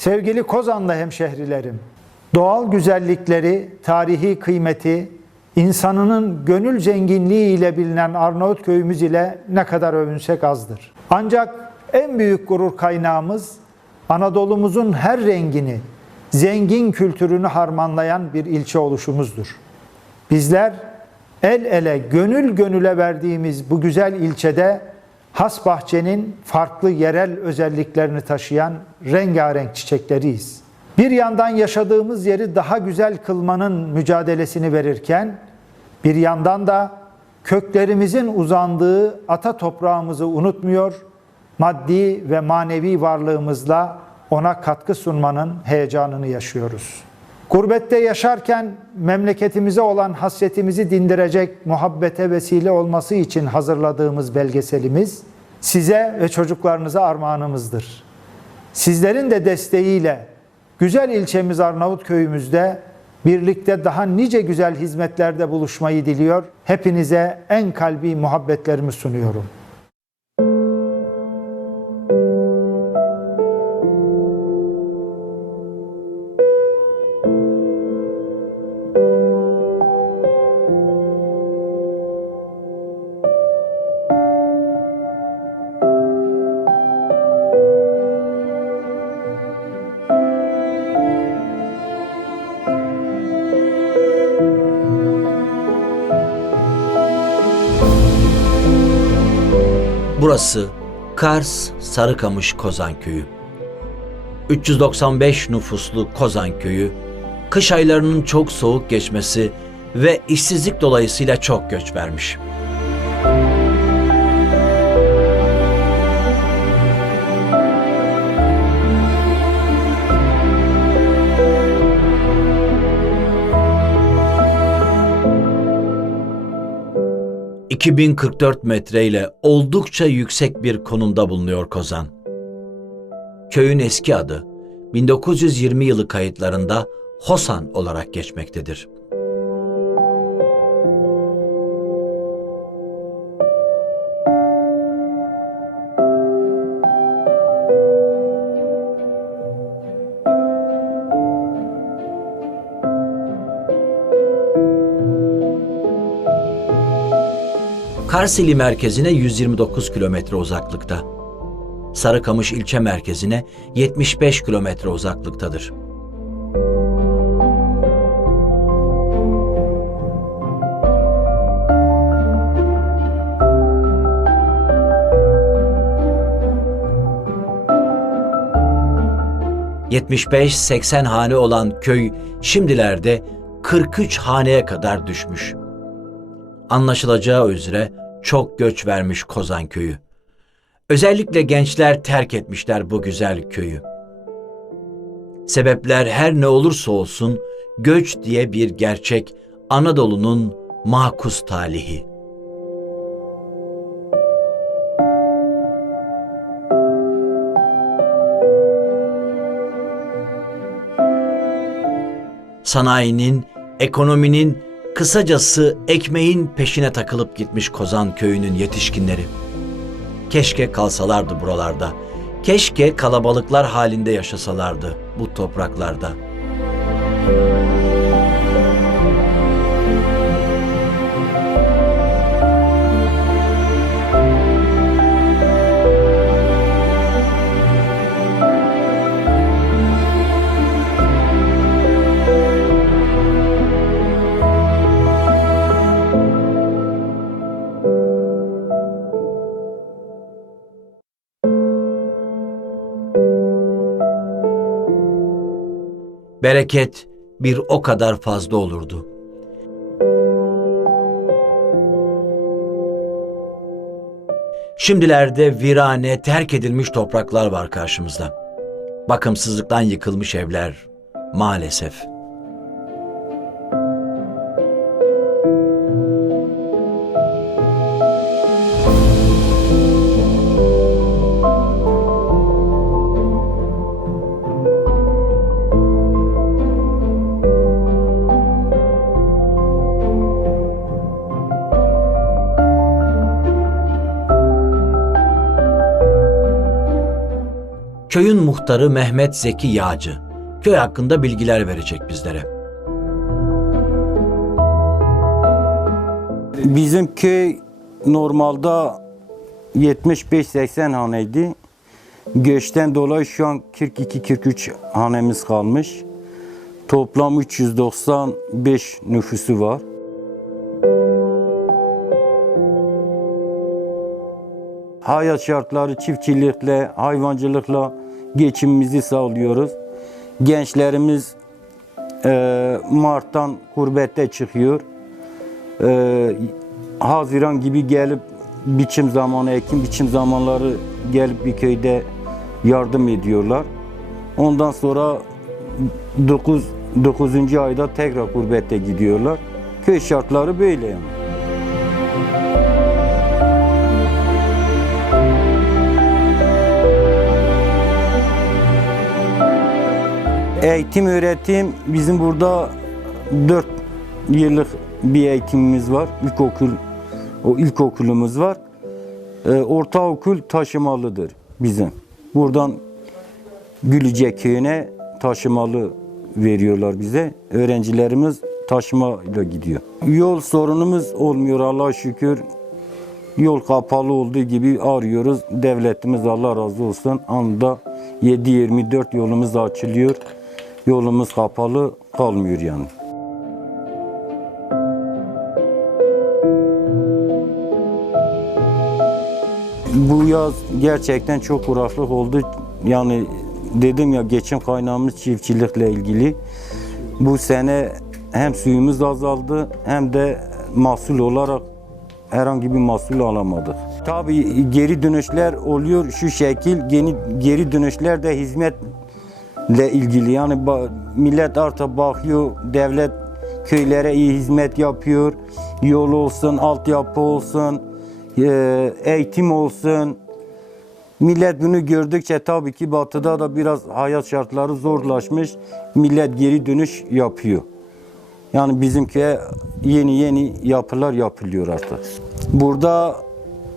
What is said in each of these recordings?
Sevgili Kozanlı hemşehrilerim, doğal güzellikleri, tarihi kıymeti, insanının gönül zenginliği ile bilinen Arnavutköy'ümüz ile ne kadar övünsek azdır. Ancak en büyük gurur kaynağımız Anadolu'muzun her rengini, zengin kültürünü harmanlayan bir ilçe oluşumuzdur. Bizler el ele, gönül gönüle verdiğimiz bu güzel ilçede has bahçenin farklı yerel özelliklerini taşıyan rengarenk çiçekleriyiz. Bir yandan yaşadığımız yeri daha güzel kılmanın mücadelesini verirken, bir yandan da köklerimizin uzandığı ata toprağımızı unutmuyor, maddi ve manevi varlığımızla ona katkı sunmanın heyecanını yaşıyoruz. Gurbette yaşarken memleketimize olan hasretimizi dindirecek muhabbete vesile olması için hazırladığımız belgeselimiz size ve çocuklarınıza armağanımızdır. Sizlerin de desteğiyle güzel ilçemiz Arnavutköy'ümüzde birlikte daha nice güzel hizmetlerde buluşmayı diliyor. Hepinize en kalbi muhabbetlerimi sunuyorum. Burası Kars Sarıkamış Kozan Köyü. 395 nüfuslu Kozan Köyü, kış aylarının çok soğuk geçmesi ve işsizlik dolayısıyla çok göç vermiş. ...2044 metreyle oldukça yüksek bir konumda bulunuyor Kozan. Köyün eski adı 1920 yılı kayıtlarında Hosan olarak geçmektedir. Karsili merkezine 129 kilometre uzaklıkta. Sarıkamış ilçe merkezine 75 kilometre uzaklıktadır. ...75-80 hane olan köy şimdilerde 43 haneye kadar düşmüş. Anlaşılacağı üzere çok göç vermiş Kozan köyü. Özellikle gençler terk etmişler bu güzel köyü. Sebepler her ne olursa olsun göç diye bir gerçek Anadolu'nun makus talihi. Sanayinin, ekonominin, kısacası ekmeğin peşine takılıp gitmiş Kozan köyünün yetişkinleri. Keşke kalsalardı buralarda. Keşke kalabalıklar halinde yaşasalardı bu topraklarda. Bereket bir o kadar fazla olurdu. Şimdilerde virane, terk edilmiş topraklar var karşımızda. Bakımsızlıktan yıkılmış evler maalesef. Muhtarı Mehmet Zeki Yağcı. Köy hakkında bilgiler verecek bizlere. Bizim köy normalde 75-80 haneydi. Göçten dolayı şu an 42-43 hanemiz kalmış. Toplam 395 nüfusu var. Hayat şartları çiftçilikle, hayvancılıkla geçimimizi sağlıyoruz. Gençlerimiz e, Mart'tan gurbette çıkıyor. E, Haziran gibi gelip biçim zamanı, ekim biçim zamanları gelip bir köyde yardım ediyorlar. Ondan sonra 9 9. ayda tekrar gurbette gidiyorlar. Köy şartları böyle yani. Eğitim öğretim bizim burada 4 yıllık bir eğitimimiz var. İlkokul o ilkokulumuz var. Ee, ortaokul taşımalıdır bizim. Buradan Gülüce köyüne taşımalı veriyorlar bize. Öğrencilerimiz taşımayla gidiyor. Yol sorunumuz olmuyor Allah'a şükür. Yol kapalı olduğu gibi arıyoruz. Devletimiz Allah razı olsun. Anda 7-24 yolumuz açılıyor. Yolumuz kapalı kalmıyor yani. Bu yaz gerçekten çok kuraklık oldu. Yani dedim ya geçim kaynağımız çiftçilikle ilgili. Bu sene hem suyumuz azaldı hem de mahsul olarak herhangi bir mahsul alamadık. Tabii geri dönüşler oluyor şu şekil. Yeni geri dönüşler de hizmetle ilgili. Yani millet artık bakıyor, devlet köylere iyi hizmet yapıyor. Yol olsun, altyapı olsun, e, eğitim olsun. Millet bunu gördükçe tabii ki batıda da biraz hayat şartları zorlaşmış. Millet geri dönüş yapıyor. Yani bizim köye yeni yeni yapılar yapılıyor artık. Burada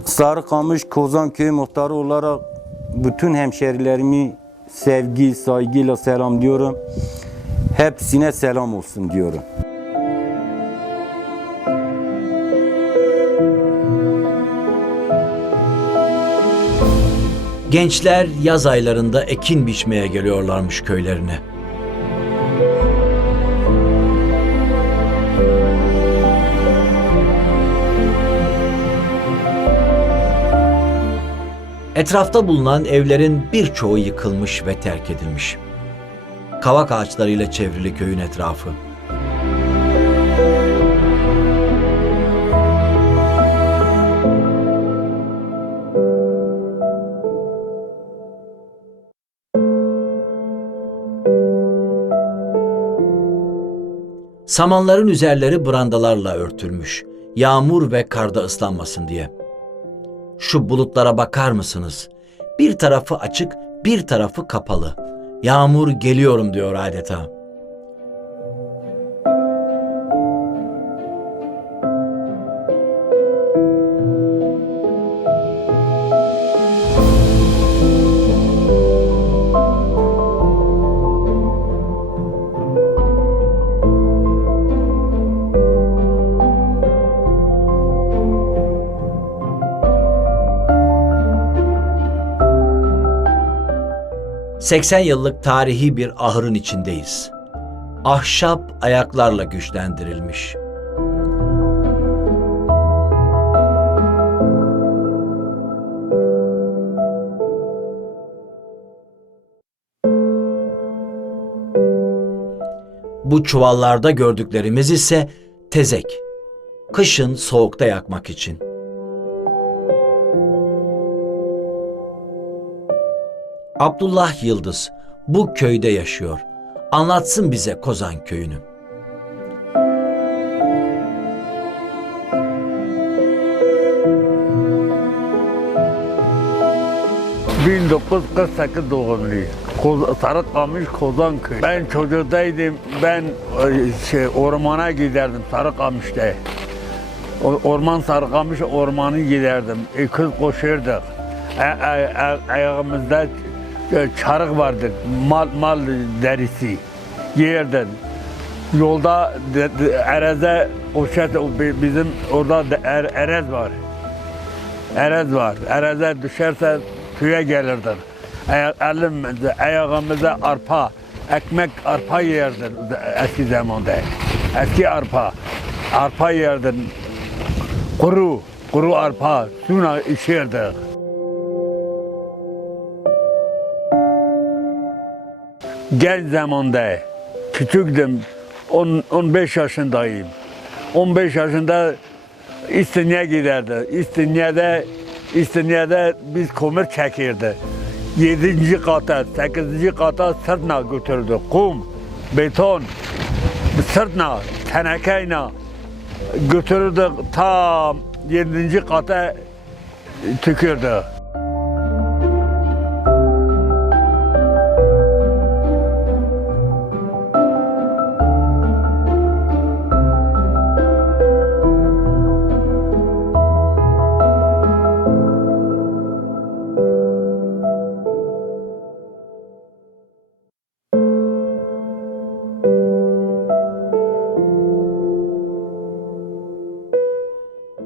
Sarıkamış Kozan Köy Muhtarı olarak bütün hemşerilerimi sevgi, saygıyla selamlıyorum. Hepsine selam olsun diyorum. Gençler yaz aylarında ekin biçmeye geliyorlarmış köylerine. Etrafta bulunan evlerin birçoğu yıkılmış ve terk edilmiş. Kavak ağaçlarıyla çevrili köyün etrafı. Samanların üzerleri brandalarla örtülmüş. Yağmur ve karda ıslanmasın diye. Şu bulutlara bakar mısınız? Bir tarafı açık, bir tarafı kapalı. Yağmur geliyorum diyor adeta. ...80 yıllık tarihi bir ahırın içindeyiz. Ahşap ayaklarla güçlendirilmiş. Bu çuvallarda gördüklerimiz ise tezek. Kışın soğukta yakmak için. Abdullah Yıldız bu köyde yaşıyor. Anlatsın bize Kozan köyünü. ...1948 doğumluyum. Sarıkamış Kozanköy. Ben çocuktaydım. Ben e, şey, ormana giderdim Sarıkamış'ta. Orman Sarıkamış ormanı giderdim. E, kız koşurduk. A- a- a- ayağımızda e, çarık vardır, mal, mal derisi yerden. Yolda de, de, ereze, o bi- bizim orada de, er, erez var. Erez var. Ereze düşerse tüye gelirdir. Elimizde, ayağımızda arpa, ekmek arpa yerdir eski zamanda. Eski arpa, arpa yerdir. Kuru, kuru arpa, suyla içerdik. Genç zamanda, küçüktüm, 10, 15 yaşındayım. 15 yaşında İstinye giderdi. İstinye'de, İstinye'de biz kömür çekirdi. 7. kata, 8. kata sırtla götürdü. Kum, beton, sırtla, tenekeyle götürürdük ta 7. kata tükürdü.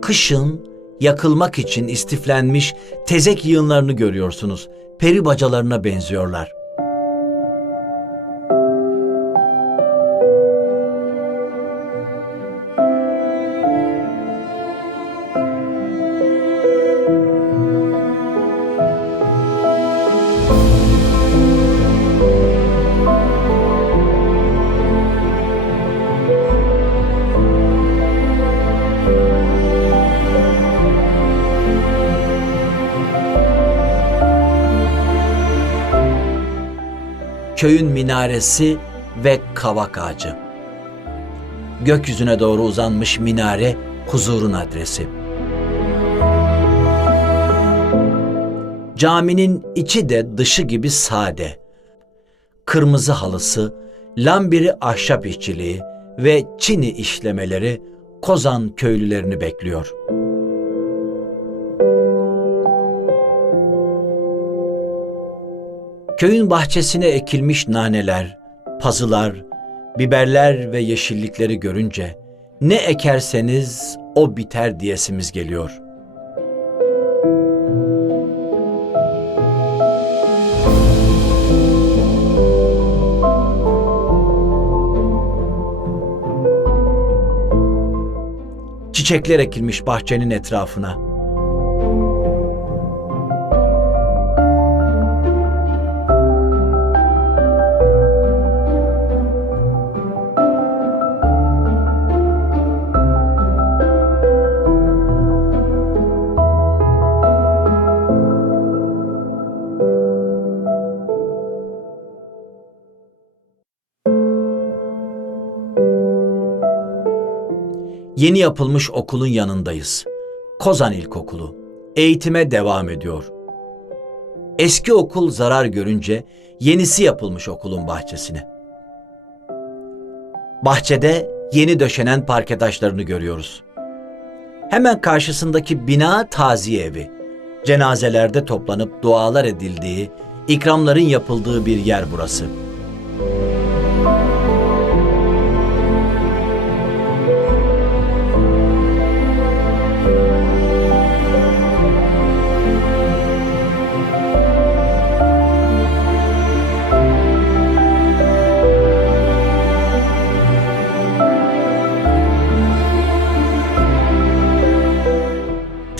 Kışın yakılmak için istiflenmiş tezek yığınlarını görüyorsunuz. Peri bacalarına benziyorlar. Köyün minaresi ve kavak ağacı. Gökyüzüne doğru uzanmış minare huzurun adresi. Caminin içi de dışı gibi sade. Kırmızı halısı, lambiri ahşap işçiliği ve çini işlemeleri Kozan köylülerini bekliyor. Köyün bahçesine ekilmiş naneler, pazılar, biberler ve yeşillikleri görünce ne ekerseniz o biter diyesimiz geliyor. Çiçekler ekilmiş bahçenin etrafına. Yeni yapılmış okulun yanındayız. Kozan İlkokulu. Eğitime devam ediyor. Eski okul zarar görünce yenisi yapılmış okulun bahçesine. Bahçede yeni döşenen parke taşlarını görüyoruz. Hemen karşısındaki bina taziye evi. Cenazelerde toplanıp dualar edildiği, ikramların yapıldığı bir yer burası.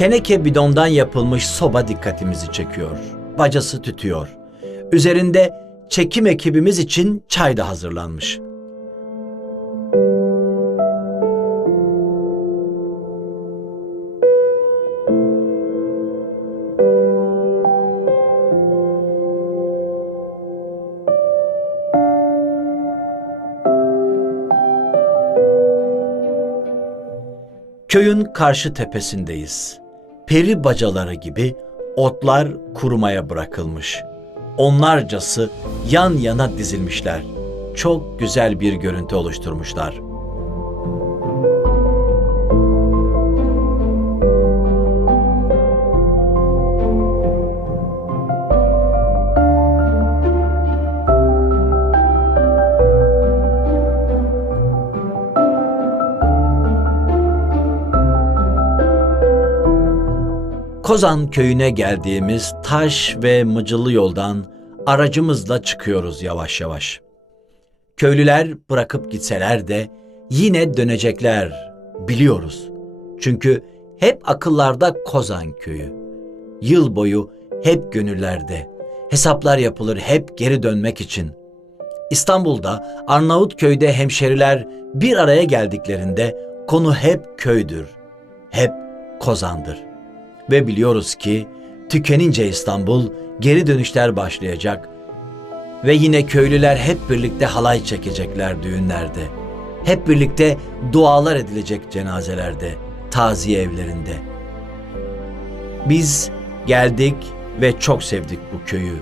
Teneke bidondan yapılmış soba dikkatimizi çekiyor. Bacası tütüyor. Üzerinde çekim ekibimiz için çay da hazırlanmış. Köyün karşı tepesindeyiz. Peri bacaları gibi otlar kurumaya bırakılmış. Onlarcası yan yana dizilmişler. Çok güzel bir görüntü oluşturmuşlar. Kozan köyüne geldiğimiz taş ve mıcılı yoldan aracımızla çıkıyoruz yavaş yavaş. Köylüler bırakıp gitseler de yine dönecekler biliyoruz. Çünkü hep akıllarda Kozan köyü. Yıl boyu hep gönüllerde. Hesaplar yapılır hep geri dönmek için. İstanbul'da Arnavutköy'de hemşeriler bir araya geldiklerinde konu hep köydür. Hep Kozan'dır. Ve biliyoruz ki tükenince İstanbul geri dönüşler başlayacak ve yine köylüler hep birlikte halay çekecekler düğünlerde. Hep birlikte dualar edilecek cenazelerde, taziye evlerinde. Biz geldik ve çok sevdik bu köyü,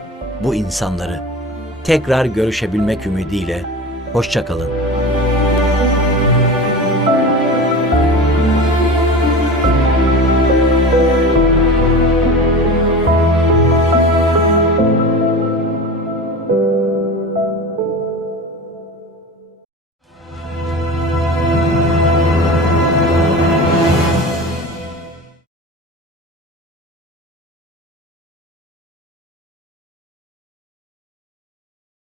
bu insanları. Tekrar görüşebilmek ümidiyle hoşçakalın.